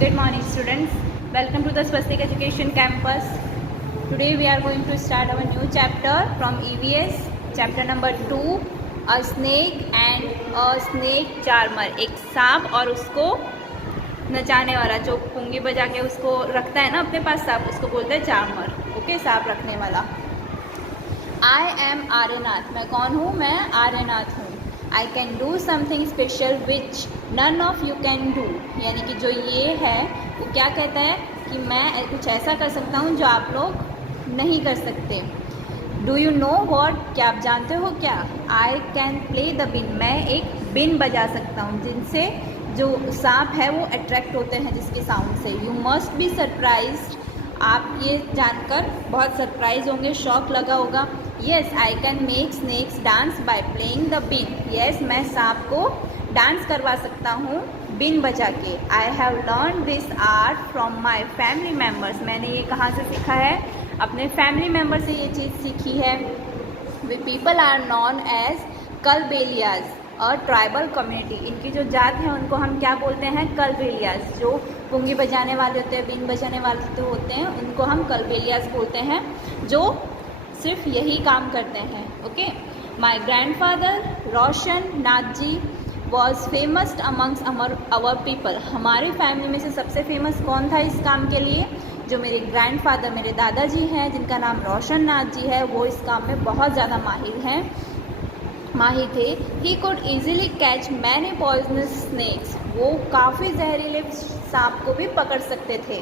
Good morning, students. Welcome to the Swastik Education Campus. Today we are going to start our new chapter from EVS, chapter number 2, a snake and a snake charmer. एक सांप और उसको नचाने वाला, जो पुंगी बजा के उसको रखता है ना अपने पास सांप, उसको बोलते हैं चार्मर. ओके, सांप रखने वाला. I am Aryanath. मैं कौन हूँ? मैं आर्यनाथ हूँ. I can do something special which none of you can do. यानी कि जो ये है वो क्या कहता है कि मैं कुछ ऐसा कर सकता हूँ जो आप लोग नहीं कर सकते. Do you know what? क्या आप जानते हो क्या? I can play the bean. मैं एक बिन बजा सकता हूँ जिनसे जो सांप है वो अट्रैक्ट होते हैं जिसके साउंड से. You must be surprised. आप ये जानकर बहुत सरप्राइज होंगे, शॉक लगा होगा. Yes, I can make snakes dance by playing the been. Yes, मैं सांप को डांस करवा सकता हूँ बिन बजा के. I have learn this art from my family members. मैंने ये कहाँ से सीखा है? अपने फैमिली मेम्बर से ये चीज़ सीखी है. वे पीपल आर नॉन एज कलबेलियाज और ट्राइबल कम्युनिटी. इनकी जो जात है उनको हम क्या बोलते हैं? कलबेलियाज. जो पुंगी बजाने वाले होते हैं, बीन बजाने वाले तो होते हैं, उनको हम कलबेलियाज बोलते हैं, जो सिर्फ यही काम करते हैं. Okay. My grandfather Roshan Nath ji was famous amongst our people. हमारी फैमिली में से सबसे फेमस कौन था इस काम के लिए? जो मेरे ग्रैंडफादर, मेरे दादाजी हैं, जिनका नाम रोशन नाथ जी है, वो इस काम में बहुत ज़्यादा माहिर थे. He could easily catch many poisonous snacks. वो काफ़ी जहरीले सांप को भी पकड़ सकते थे.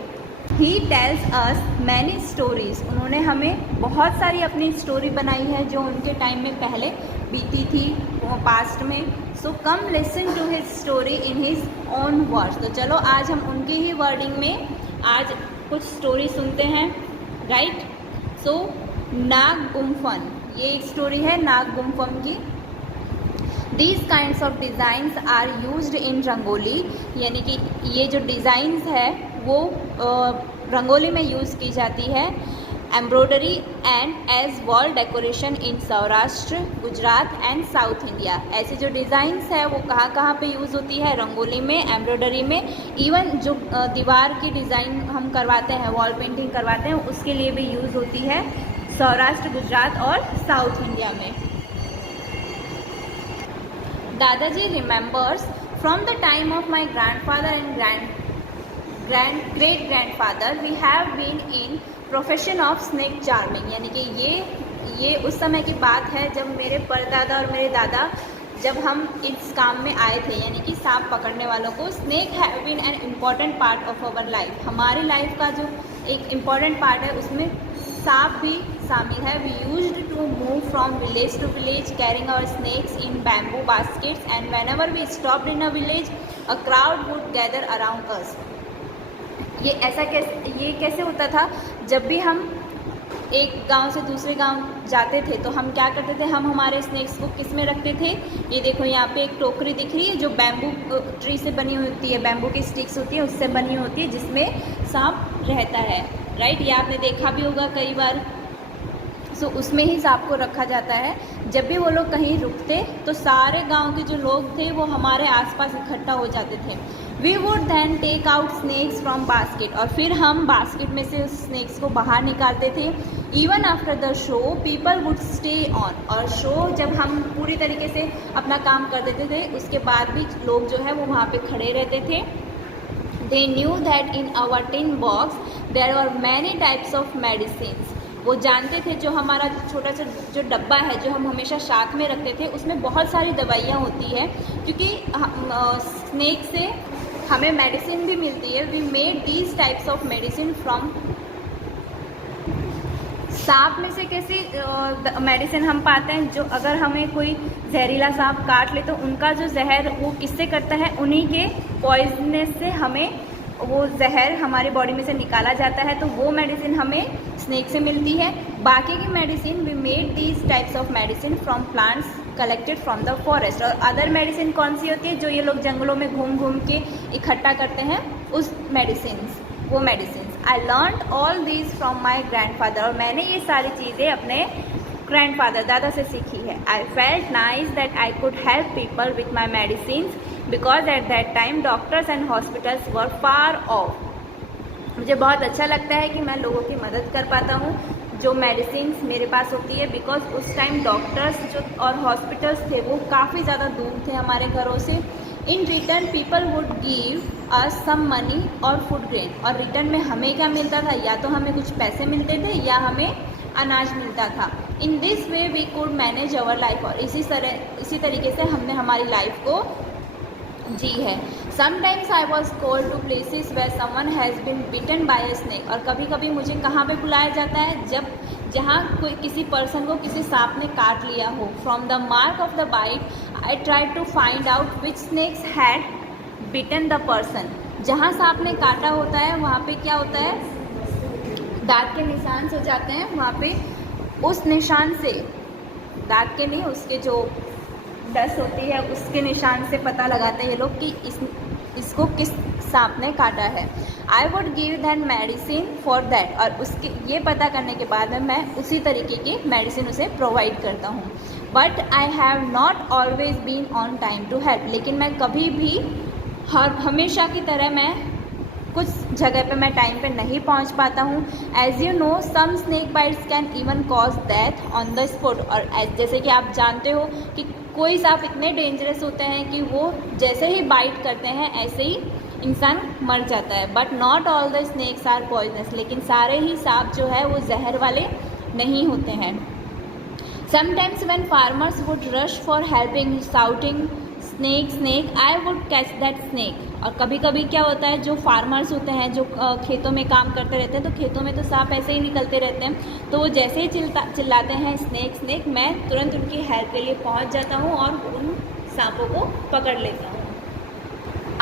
He tells us many stories. उन्होंने हमें बहुत सारी अपनी स्टोरी बनाई है जो उनके टाइम में पहले बीती थी, वो पास्ट में. So come listen to his story in his own words. तो चलो आज हम उनकी ही वर्डिंग में आज कुछ स्टोरी सुनते हैं. राइट. सो नाग गुम्फन, ये एक स्टोरी है नाग गुम्फन की. These kinds of designs are used in rangoli. यानी कि ये जो डिज़ाइंस है वो रंगोली में यूज़ की जाती है. Embroidery and as wall decoration in Saurashtra, Gujarat and south India. ऐसे जो डिज़ाइंस है वो कहाँ कहाँ पे यूज़ होती है? रंगोली में, एम्ब्रॉयडरी में. इवन जो दीवार की डिज़ाइन हम करवाते हैं, वॉल पेंटिंग करवाते हैं, उसके लिए भी यूज़ होती है सौराष्ट्र, गुजरात और साउथ इंडिया में. Dadaji remembers from the time of my grandfather and great grandfather we have been in profession of snake charming. यानी कि ये उस समय की बात है जब मेरे परदादा और मेरे दादा जब हम इस काम में आए थे, यानी कि सांप पकड़ने वालों को. Snake have been an important part of our life. हमारी लाइफ का जो एक इम्पॉर्टेंट पार्ट है उसमें सांप भी शामिल है. We used to move from village to village carrying our snakes in bamboo baskets and whenever we stopped in a village a crowd would gather around us. ये कैसे होता था? जब भी हम एक गांव से दूसरे गांव जाते थे तो हम क्या करते थे? हम हमारे स्नेक्स को किस में रखते थे? ये देखो यहाँ पे एक टोकरी दिख रही है जो बैम्बू ट्री से बनी होती है, बैम्बू की स्टिक्स होती है, उससे बनी होती है, जिसमें सांप रहता है. राइट. ये आपने देखा भी होगा कई बार. सो उसमें ही सांप को रखा जाता है. जब भी वो लोग कहीं रुकते तो सारे गांव के जो लोग थे वो हमारे आसपास इकट्ठा हो जाते थे. We would then take out snakes from basket. और फिर हम बास्केट में से उस स्नेक्स को बाहर निकालते थे. Even after the show people would stay on. और शो जब हम पूरी तरीके से अपना काम कर देते थे उसके बाद भी लोग जो है वो वहाँ पे खड़े रहते थे. They knew that in our tin box there were many types of medicines. वो जानते थे जो हमारा छोटा सा जो डब्बा है जो हम हमेशा साथ में रखते थे उसमें बहुत सारी दवाइयाँ होती है, क्योंकि स्नेक से हमें मेडिसिन भी मिलती है. We made these types of medicine from. सांप में से कैसी मेडिसिन हम पाते हैं? जो अगर हमें कोई जहरीला सांप काट ले तो उनका जो जहर वो किससे करता है? उन्हीं के पॉइजनस से हमें वो जहर हमारी बॉडी में से निकाला जाता है. तो वो मेडिसिन हमें स्नेक से मिलती है. बाकी की medicine we made these types of medicine from plants collected from the forest. और अदर मेडिसिन कौन सी होती है? जो ये लोग जंगलों में घूम घूम के इकट्ठा करते हैं, उस वो medicine. I learn all these from my grandfather. और मैंने ये सारी चीज़ें अपने ग्रैंडफादर, दादा से सीखी है. I felt nice that I could help people with my medicine because at that time doctors and hospitals were far of. मुझे बहुत अच्छा लगता है कि मैं लोगों की मदद कर पाता हूँ जो मेडिसिन्स मेरे पास होती है, बिकॉज उस टाइम डॉक्टर्स जो और हॉस्पिटल्स थे वो काफ़ी ज़्यादा दूर थे हमारे घरों से। In return people would give us some money और फूड ग्रेन, और रिटर्न में हमें क्या मिलता था, या तो हमें कुछ पैसे मिलते थे या हमें अनाज मिलता था। In this way we could manage our life, और इसी तरीके से हमने हमारी लाइफ को जी है। Sometimes I was called to places where someone has been bitten by a snake, और कभी कभी मुझे कहाँ पे बुलाया जाता है, जहाँ कोई किसी पर्सन को किसी सांप ने काट लिया हो। From the mark of the bite I try to find out which snakes had bitten the person. जहाँ सांप ने काटा होता है वहाँ पे क्या होता है, दांत के निशान हो जाते हैं वहाँ पे। उस निशान से, दांत के नहीं, उसके जो डस्ट होती है उसके निशान से पता लगाते हैं ये लोग कि इसको किस सांप ने काटा है। I would give that medicine for that, और उसके ये पता करने के बाद में मैं उसी तरीके की मेडिसिन उसे प्रोवाइड करता हूँ। But I have not always been on time to help, लेकिन मैं कभी भी हमेशा की तरह मैं कुछ जगह पे मैं टाइम पे नहीं पहुंच पाता हूँ। As you know some snake bites can even cause death on the spot, और जैसे कि आप जानते हो कि कोई सांप इतने डेंजरस होते हैं कि वो जैसे ही बाइट करते हैं ऐसे ही इंसान मर जाता है। But not all the snakes are poisonous, लेकिन सारे ही सांप जो है वो जहर वाले नहीं होते हैं। Sometimes when farmers would rush for helping shouting snake snake I would catch that snake, और कभी कभी क्या होता है, जो फार्मर्स होते हैं जो खेतों में काम करते रहते हैं, तो खेतों में तो सांप ऐसे ही निकलते रहते हैं, तो वो जैसे ही चिल्लाते हैं स्नेक स्नेक, मैं तुरंत उनकी हेल्प के लिए पहुंच जाता हूं और उन सांपों को पकड़ लेता हूं।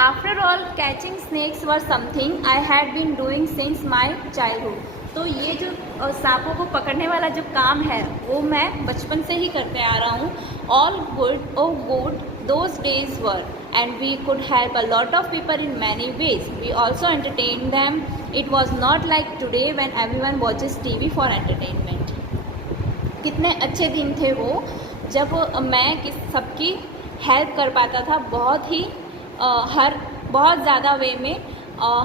After all catching snakes were something I had been doing since my childhood. तो ये जो सांपों को पकड़ने वाला जो काम है वो मैं बचपन से ही करते आ रहा हूँ। All good oh good those days were, and we could help a lot of people in many ways. We also entertained them. It was not like today when everyone watches TV for entertainment. कितने अच्छे दिन थे वो जब मैं सबकी help कर पाता था, बहुत ही बहुत ज़्यादा वे में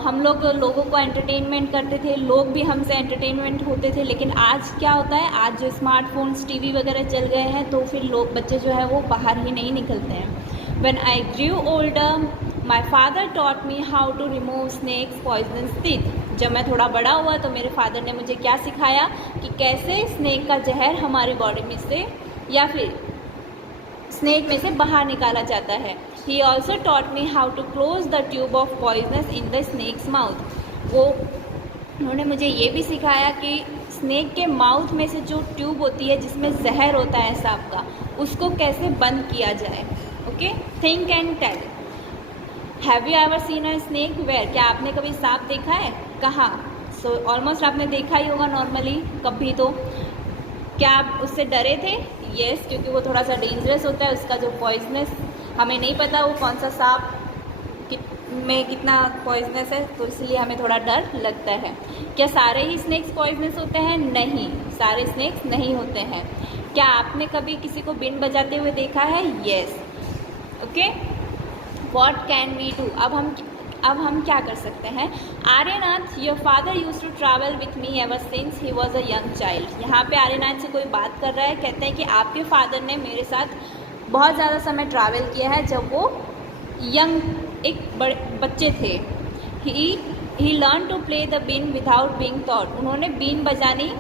हम लोगों को एंटरटेनमेंट करते थे, लोग भी हमसे एंटरटेनमेंट होते थे। लेकिन आज क्या होता है, आज जो स्मार्टफोन्स टीवी वगैरह चल गए हैं तो फिर बच्चे जो है वो बाहर ही नहीं निकलते हैं। When I grew older my father taught me how to remove snakes poisonous teeth. जब मैं थोड़ा बड़ा हुआ तो मेरे फादर ने मुझे क्या सिखाया कि कैसे स्नेक का जहर हमारी बॉडी में से या फिर स्नेक में से बाहर निकाला जाता है। He also taught me how to close the tube of poisonous in the snake's mouth। उन्होंने मुझे ये भी सिखाया कि स्नेक के माउथ में से जो ट्यूब होती है जिसमें जहर होता है सांप का, उसको कैसे बंद किया जाए। Okay, think and tell. Have you ever seen a snake where? क्या आपने कभी सांप देखा है? कहाँ? सो ऑलमोस्ट आपने देखा ही होगा नॉर्मली कभी तो। क्या आप उससे डरे थे? येस, क्योंकि वो थोड़ा सा डेंजरस होता है, उसका जो पॉइजनस हमें नहीं पता वो कौन सा सांप में कितना पॉइजनस है, तो इसलिए हमें थोड़ा डर लगता है। क्या सारे ही स्नेक्स पॉइजनस होते हैं? नहीं, सारे स्नेक्स नहीं होते हैं। क्या आपने कभी किसी को बीन बजाते हुए देखा है? Yes. Okay, what can we do? अब हम क्या कर सकते हैं? Aryanath, your father use to travel with me ever since he was a young child. यहाँ पे आर्यनाथ से कोई बात कर रहा है, कहते हैं कि आपके फादर ने मेरे साथ बहुत ज़्यादा समय ट्रैवल किया है जब वो एक बड़े बच्चे थे। He learn to play the been without being taught. उन्होंने बीन बजानी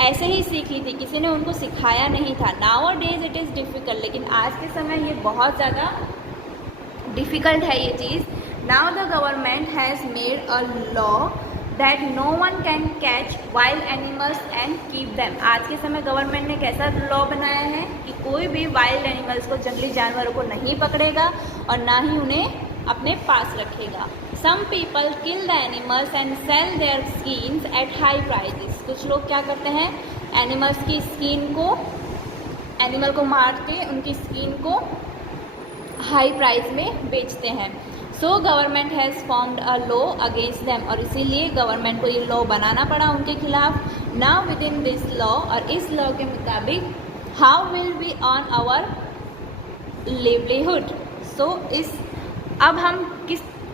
ऐसे ही सीख ली थी, किसी ने उनको सिखाया नहीं था। Now days it is difficult, लेकिन आज के समय ये बहुत ज़्यादा डिफ़िकल्ट है ये चीज़। Now the government has made a law that no one can catch wild animals and keep them. आज के समय गवर्नमेंट ने कैसा लॉ बनाया है कि कोई भी वाइल्ड एनिमल्स को, जंगली जानवरों को नहीं पकड़ेगा और ना ही उन्हें अपने पास रखेगा। Some people kill the animals and sell their skins at high prices. कुछ लोग क्या करते हैं, एनिमल्स की स्किन को, एनिमल को मार के उनकी स्किन को हाई प्राइस में बेचते हैं। So government has formed a law against them, और इसीलिए गवर्नमेंट को ये लॉ बनाना पड़ा उनके खिलाफ। Now with in this law, और इस लॉ के मुताबिक how will we earn our livelihood. So इस अब हम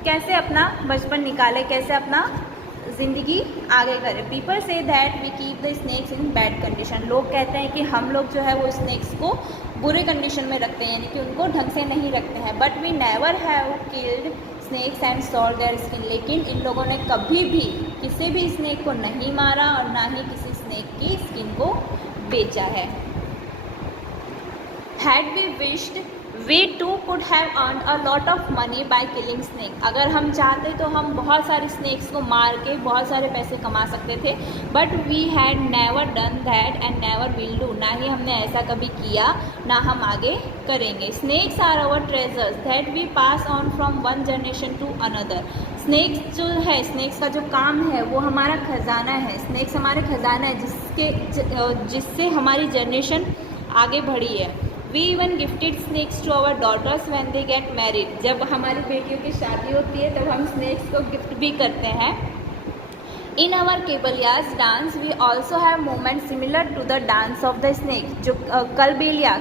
कैसे अपना बचपन निकालें, कैसे अपना ज़िंदगी आगे करें। People say that we keep the snakes in bad condition. लोग कहते हैं कि हम लोग जो है वो स्नैक्स को बुरे कंडीशन में रखते हैं, यानी कि उनको ढंग से नहीं रखते हैं। But we never have killed snakes and sold their skin. लेकिन इन लोगों ने कभी भी किसी भी स्नैक को नहीं मारा और ना ही किसी स्नैक की स्किन को बेचा है। Had we wished we too could have earn a lot of money by killing snake. अगर हम चाहते तो हम बहुत सारे स्नैक्स को मार के बहुत सारे पैसे कमा सकते थे, but we had never done that and never will do. ना ही हमने ऐसा कभी किया, ना हम आगे करेंगे। Snakes are our treasures that we pass on from one generation to another. Snakes जो है, स्नैक्स का जो काम है वो हमारा खजाना है। स्नैक्स हमारे खजाना है जिससे हमारी जनरेशन आगे बढ़ी है। We even gifted snakes to our daughters when they get married. जब हमारी बेटियों की शादी होती है तब हम स्नैक्स को गिफ्ट भी करते हैं। In our Kalbelia dance we also have movement similar to the dance of the snake. जो कलबेलिया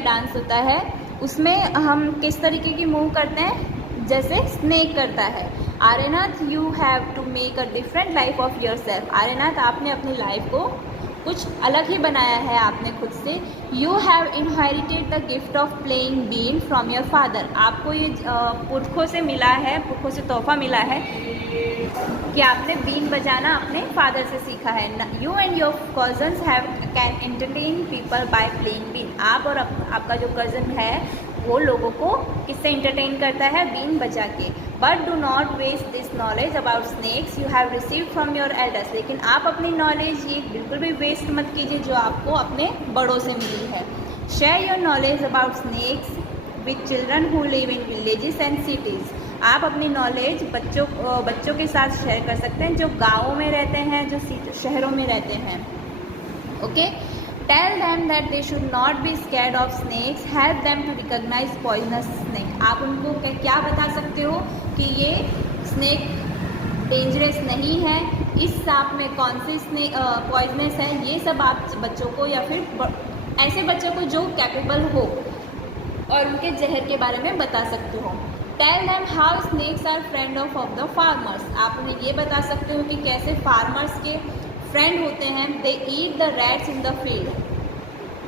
डांस होता है उसमें हम किस तरीके की मूव करते हैं, जैसे स्नैक करता है। Aryanath, you have to make a different life of yourself. Aryanath, आपने अपनी लाइफ को कुछ अलग ही बनाया है आपने खुद से। You have inherited the gift of playing been from your father. आपको ये पुरखों से मिला है, पुरखों से तोहफा मिला है कि आपने बीन बजाना अपने फादर से सीखा है। You and your cousins have can entertain people by playing been. आप और आपका जो कज़न है वो लोगों को किससे इंटरटेन करता है, बीन बजा के। But do not waste this knowledge about snakes you have received from your elders. लेकिन आप अपनी नॉलेज ये बिल्कुल भी वेस्ट मत कीजिए जो आपको अपने बड़ों से मिली है। Share your knowledge about snacks with children who live in villages and cities. आप अपनी नॉलेज बच्चों के साथ शेयर कर सकते हैं जो गाँवों में रहते हैं, जो शहरों में रहते हैं। Okay, tell them that they should not be scared of snakes, help them to recognise poisonous snake. आप उनको क्या बता सकते हो कि ये स्नैक डेंजरस नहीं है, इस सांप में कौन सी स्नैक पॉइजनस है, ये सब आप बच्चों को या फिर ऐसे बच्चों को जो कैपेबल हो और उनके जहर के बारे में बता सकते हो। Tell them how snakes are friend of the farmers. आप उन्हें ये बता सकते हो कि कैसे फार्मर्स के फ्रेंड होते हैं। They eat the rats in the field,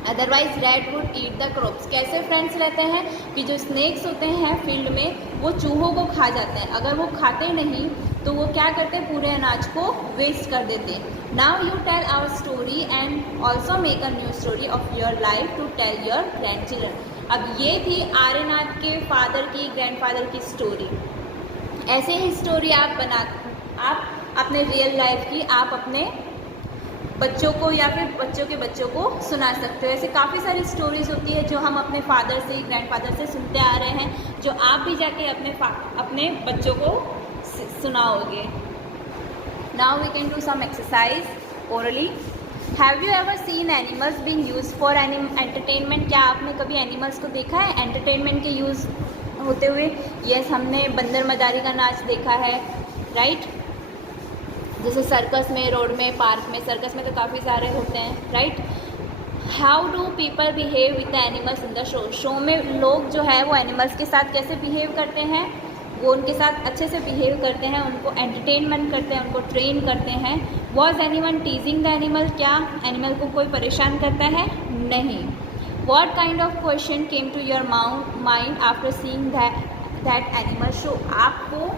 otherwise rat would eat the crops. कैसे फ्रेंड्स रहते हैं कि जो स्नैक्स होते हैं फील्ड में वो चूहों को खा जाते हैं, अगर वो खाते नहीं तो वो क्या करते हैं, पूरे अनाज को वेस्ट कर देते हैं। Now you tell our story and also make a new story of your life to tell your grandchildren. अब ये थी आर्यनाथ के फादर की, ग्रैंडफादर की स्टोरी। ऐसे ही स्टोरी आप अपने रियल लाइफ की आप अपने बच्चों को या फिर बच्चों के बच्चों को सुना सकते हो। ऐसे काफ़ी सारी स्टोरीज होती है जो हम अपने फादर से, ग्रैंडफादर से सुनते आ रहे हैं, जो आप भी जाके अपने बच्चों को सुनाओगे। Now we can do some exercise orally. Have you ever seen animals being used for entertainment. क्या आपने कभी एनिमल्स को देखा है एंटरटेनमेंट के यूज़ होते हुए? यस, हमने बंदर मदारी का नाच देखा है, राइट। जैसे सर्कस में, रोड में, पार्क में। सर्कस में तो काफ़ी सारे होते हैं, right. How do people behave with the animals in the show. Show में लोग जो है वो एनिमल्स के साथ कैसे बिहेव करते हैं, वो उनके साथ अच्छे से बिहेव करते हैं, उनको एंटरटेनमेंट करते हैं, उनको ट्रेन करते हैं। Was anyone teasing the animal. क्या एनिमल को कोई परेशान करता है? नहीं। What kind of question came to your mind after seeing that animal show. आपको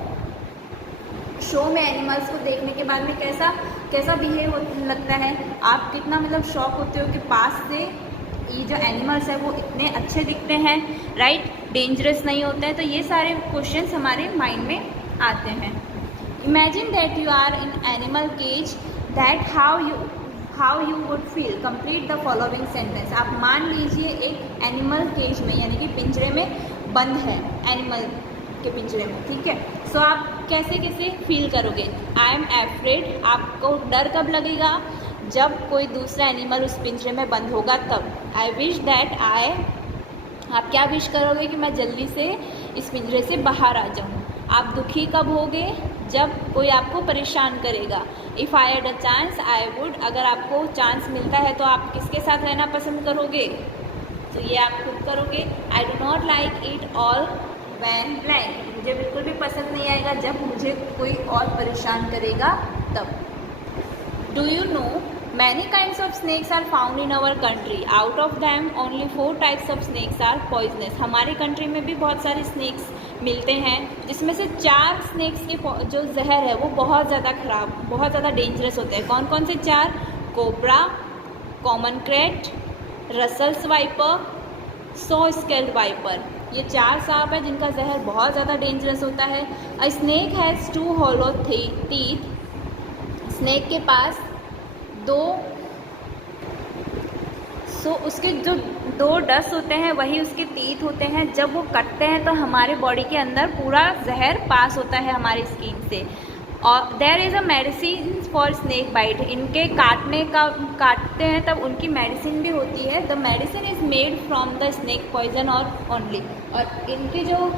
शो में एनिमल्स को देखने के बाद में कैसा बिहेव लगता है? आप कितना मतलब शॉक होते हो कि पास से ये जो एनिमल्स है वो इतने अच्छे दिखते हैं, राइट, डेंजरस नहीं होते हैं। तो ये सारे क्वेश्चंस हमारे माइंड में आते हैं। Imagine that you are in animal cage, that how you would feel. Complete the following sentence. आप मान लीजिए एक एनिमल केज में, यानी कि पिंजरे में बंद है, एनिमल के पिंजरे में, ठीक है। सो आप कैसे फील करोगे? I am afraid. आपको डर कब लगेगा? जब कोई दूसरा एनिमल उस पिंजरे में बंद होगा तब। आई विश दैट आप क्या विश करोगे कि मैं जल्दी से इस पिंजरे से बाहर आ जाऊँ। आप दुखी कब होगे? जब कोई आपको परेशान करेगा। If I had a chance I would. अगर आपको चांस मिलता है तो आप किसके साथ रहना पसंद करोगे? तो ये आप खुद करोगे। I do not like it all when blank, मुझे बिल्कुल भी पसंद नहीं आएगा जब मुझे कोई और परेशान करेगा तब। Do you know many kinds of snakes are found in our country, out of them only 4 types of snakes are poisonous. हमारे कंट्री में भी बहुत सारे स्नैक्स मिलते हैं जिसमें से 4 स्नैक्स के जो जहर है वो बहुत ज़्यादा ख़राब, बहुत ज़्यादा डेंजरस होते हैं। कौन कौन से 4? Cobra, common krait, Russell's viper, saw scaled viper. ये 4 सांप है जिनका जहर बहुत ज़्यादा डेंजरस होता है। A snake has 2 hollow teeth, snake के पास 2 उसके जो 2 डस होते हैं वही उसके टीथ होते हैं। जब वो कटते हैं तो हमारे बॉडी के अंदर पूरा जहर पास होता है हमारी स्किन से। और there is a medicine for snake bite, इनके काटते हैं तब उनकी मेडिसिन भी होती है। The medicine is made from the snake poison और ओनली, और इनकी जो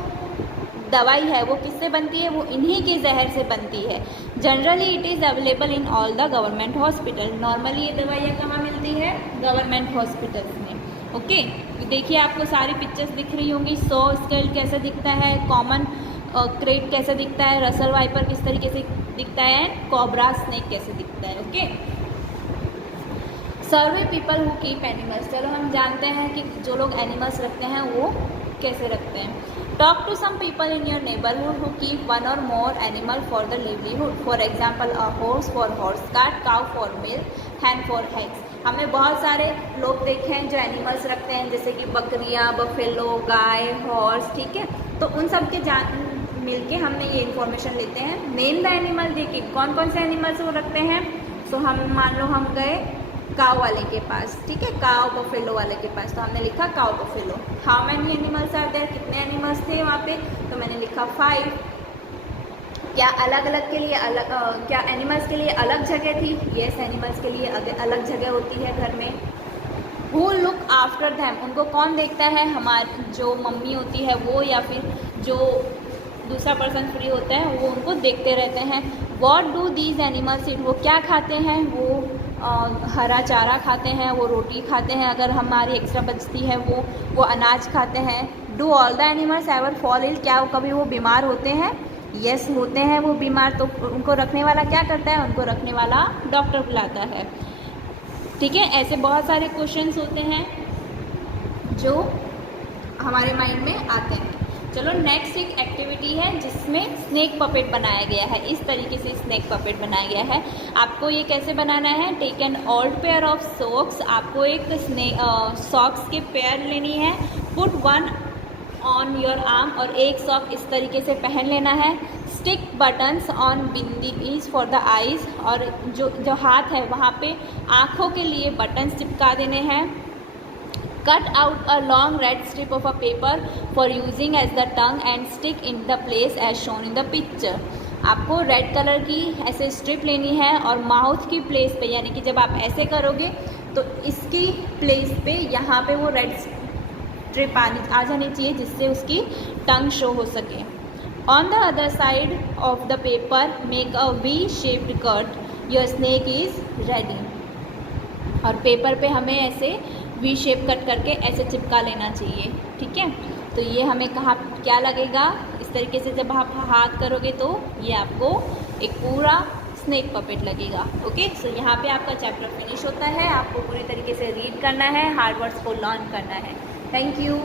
दवाई है वो किससे बनती है? वो इन्हीं के जहर से बनती है। Generally it is available in all the government hospital, normally ये दवाइयाँ कहाँ मिलती है? गवर्नमेंट हॉस्पिटल्स में। ओके, देखिए आपको सारी पिक्चर्स दिख रही होंगी। सो स्केल कैसा दिखता है, कॉमन क्रेट कैसा दिखता है, रसल वाइपर किस तरीके से दिखता है, कोबरा स्नेक कैसे दिखता है। Okay, survey people who keep animals, चलो हम जानते हैं कि जो लोग एनिमल्स रखते हैं वो कैसे रखते हैं। Talk to some people in your neighbourhood who keep 1 or more animal for the livelihood, for example a horse for horse cart, cow for milk, hen for eggs. हमने बहुत सारे लोग देखे हैं जो एनिमल्स रखते हैं, जैसे कि बकरियाँ, बफेलो, गाय, हॉर्स, ठीक है। तो उन सब के मिलके हमने ये इन्फॉर्मेशन लेते हैं। Name the animal they keep, कौन कौन से एनिमल्स वो रखते हैं। सो हम मान लो हम गए काव वाले के पास, ठीक है, काव बफेलो वाले के पास, तो हमने लिखा cow buffalo. How many animals are there, कितने एनिमल्स थे वहाँ पे, तो मैंने लिखा 5। क्या अलग अलग के लिए अलग क्या एनिमल्स के लिए अलग जगह थी? यस, एनिमल्स के लिए अलग जगह होती है घर में। हु लुक आफ्टर दैम, उनको कौन देखता है? हमारी जो मम्मी होती है वो, या फिर जो दूसरा पर्सन फ्री होता है वो उनको देखते रहते हैं। What do these animals eat, वो क्या खाते हैं? वो हरा चारा खाते हैं, वो रोटी खाते हैं, अगर हमारी एक्स्ट्रा बचती है वो अनाज खाते हैं। Do all the animals ever fall ill, क्या कभी वो बीमार होते हैं? यस, होते हैं वो बीमार। तो उनको रखने वाला क्या करता है? उनको रखने वाला डॉक्टर बुलाता है, ठीक है। ऐसे बहुत सारे क्वेश्चंस होते हैं जो हमारे माइंड में आते हैं। चलो नेक्स्ट एक एक्टिविटी है जिसमें स्नैक पपेट बनाया गया है। इस तरीके से स्नैक पपेट बनाया गया है। आपको ये कैसे बनाना है? Take an old pair of socks, आपको एक सॉक्स के पेयर लेनी है। पुट 1 ऑन योर आर्म, और एक सॉक इस तरीके से पहन लेना है। Stick buttons on bindis for the eyes, और जो हाथ है वहाँ पे आँखों के लिए बटन्स चिपका देने हैं। Cut out a long red strip of a paper for using as the tongue and stick in the place as shown in the picture. आपको रेड कलर की ऐसे स्ट्रिप लेनी है और माउथ की प्लेस पे, यानी कि जब आप ऐसे करोगे तो इसकी प्लेस पे यहाँ पे वो रेड स्ट्रिप आ जानी चाहिए जिससे उसकी टंग शो हो सके। On the other side of the paper make a V-shaped cut. Your snake is ready. और पेपर पे हमें ऐसे वी शेप कट करके ऐसे चिपका लेना चाहिए, ठीक है। तो ये हमें कहाँ क्या लगेगा? इस तरीके से जब आप हाथ करोगे तो ये आपको एक पूरा स्नैक पपेट लगेगा। ओके, सो यहाँ पे आपका चैप्टर फिनिश होता है। आपको पूरी तरीके से रीड करना है, हार्ड वर्ड्स को लर्न करना है। Thank you.